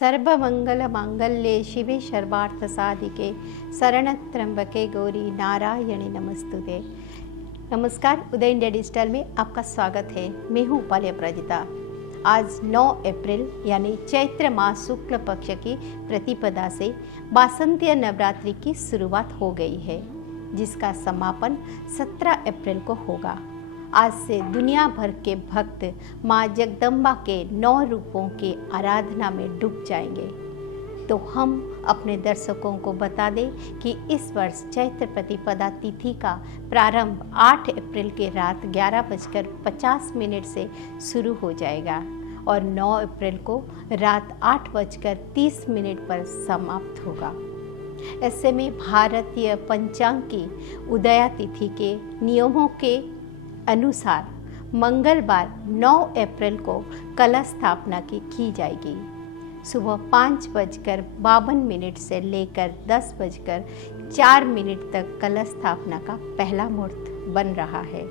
सर्वमंगलमांगल्ये शिवे सर्वार्थसाधिके शरणत्र्यंबके गौरी नारायणी नमस्तुते। नमस्कार, उदय इंडिया डिजिटल में आपका स्वागत है। मैं हूँ उपाल्या प्रजिता। आज 9 अप्रैल यानी चैत्र मास शुक्ल पक्ष की प्रतिपदा से बासंतीय नवरात्रि की शुरुआत हो गई है, जिसका समापन 17 अप्रैल को होगा। आज से दुनिया भर के भक्त माँ जगदम्बा के 9 रूपों की आराधना में डूब जाएंगे। तो हम अपने दर्शकों को बता दें कि इस वर्ष चैत्र प्रतिपदा तिथि का प्रारंभ 8 अप्रैल की रात 11:50 से शुरू हो जाएगा और 9 अप्रैल को रात 8:30 पर समाप्त होगा। ऐसे में भारतीय पंचांग की उदया तिथि के नियमों के अनुसार मंगलवार 9 अप्रैल को कलश स्थापना की जाएगी। सुबह 5:52 से लेकर 10:04 तक कलश स्थापना का पहला मुहूर्त बन रहा है,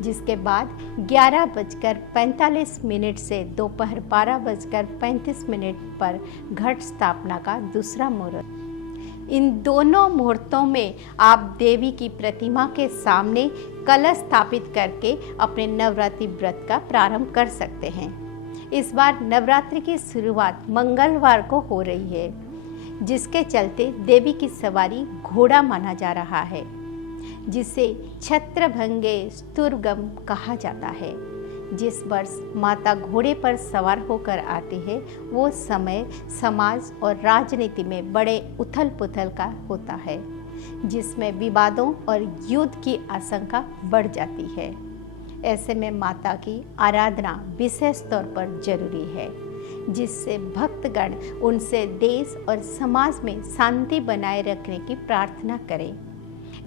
जिसके बाद 11:45 से दोपहर 12:35 पर घट स्थापना का दूसरा मुहूर्त। इन दोनों मुहूर्तों में आप देवी की प्रतिमा के सामने कलश स्थापित करके अपने नवरात्रि व्रत का प्रारंभ कर सकते हैं। इस बार नवरात्रि की शुरुआत मंगलवार को हो रही है, जिसके चलते देवी की सवारी घोड़ा माना जा रहा है, जिसे छत्रभंगे स्तुर्गम कहा जाता है। जिस वर्ष माता घोड़े पर सवार होकर आती है, वो समय समाज और राजनीति में बड़े उथल पुथल का होता है, जिसमें विवादों और युद्ध की आशंका बढ़ जाती है। ऐसे में माता की आराधना विशेष तौर पर जरूरी है, जिससे भक्तगण उनसे देश और समाज में शांति बनाए रखने की प्रार्थना करें।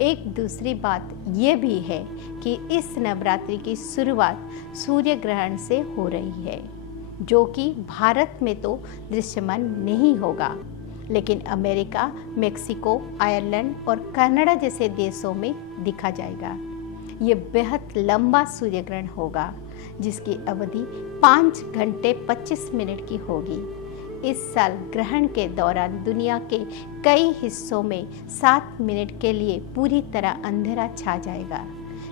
एक दूसरी बात ये भी है कि इस नवरात्रि की शुरुआत सूर्य ग्रहण से हो रही है, जो कि भारत में तो दृश्यमान नहीं होगा, लेकिन अमेरिका, मेक्सिको, आयरलैंड और कनाडा जैसे देशों में दिखा जाएगा। ये बेहद लंबा सूर्य ग्रहण होगा, जिसकी अवधि 5 घंटे 25 मिनट की होगी। इस साल ग्रहण के दौरान दुनिया के कई हिस्सों में 7 मिनट के लिए पूरी तरह अंधेरा छा जाएगा,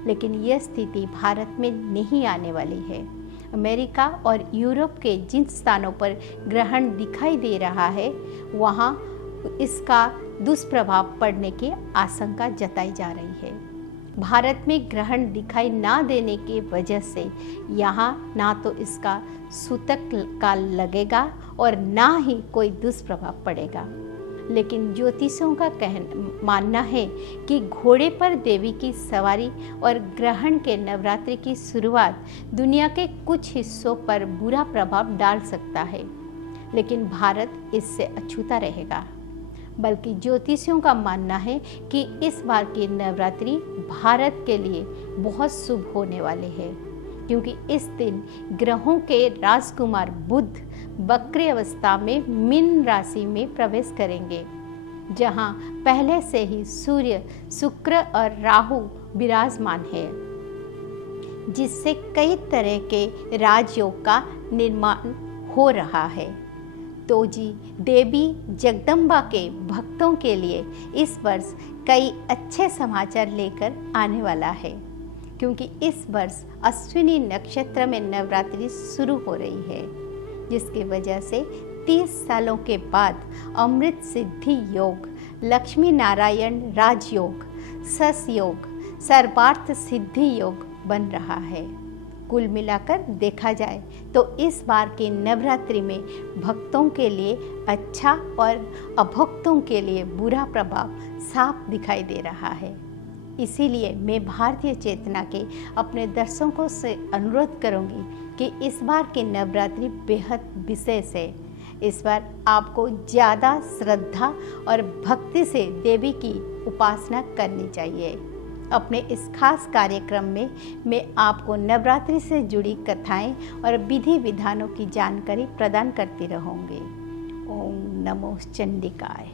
लेकिन यह स्थिति भारत में नहीं आने वाली है। अमेरिका और यूरोप के जिन स्थानों पर ग्रहण दिखाई दे रहा है, वहाँ इसका दुष्प्रभाव पड़ने की आशंका जताई जा रही है। भारत में ग्रहण दिखाई ना देने की वजह से यहाँ ना तो इसका सूतक काल लगेगा और ना ही कोई दुष्प्रभाव पड़ेगा। लेकिन ज्योतिषियों का मानना है कि घोड़े पर देवी की सवारी और ग्रहण के नवरात्रि की शुरुआत दुनिया के कुछ हिस्सों पर बुरा प्रभाव डाल सकता है, लेकिन भारत इससे अछूता रहेगा। बल्कि ज्योतिषियों का मानना है कि इस बार की नवरात्रि भारत के लिए बहुत शुभ होने वाले हैं, क्योंकि इस दिन ग्रहों के राजकुमार बुध वक्र अवस्था में मीन राशि में प्रवेश करेंगे, जहां पहले से ही सूर्य, शुक्र और राहु विराजमान है, जिससे कई तरह के राजयोग का निर्माण हो रहा है। तो जी, देवी जगदम्बा के भक्तों के लिए इस वर्ष कई अच्छे समाचार लेकर आने वाला है, क्योंकि इस वर्ष अश्विनी नक्षत्र में नवरात्रि शुरू हो रही है, जिसकी वजह से 30 सालों के बाद अमृत सिद्धि योग, लक्ष्मी नारायण राजयोग, सस योग, सर्वार्थ सिद्धि योग बन रहा है। कुल मिलाकर देखा जाए तो इस बार की नवरात्रि में भक्तों के लिए अच्छा और अभक्तों के लिए बुरा प्रभाव साफ दिखाई दे रहा है। इसीलिए मैं भारतीय चेतना के अपने दर्शकों से अनुरोध करूंगी कि इस बार की नवरात्रि बेहद विशेष है। इस बार आपको ज़्यादा श्रद्धा और भक्ति से देवी की उपासना करनी चाहिए। अपने इस खास कार्यक्रम में मैं आपको नवरात्रि से जुड़ी कथाएं और विधि विधानों की जानकारी प्रदान करती रहूँगी। ओम नमो चंडिकाय।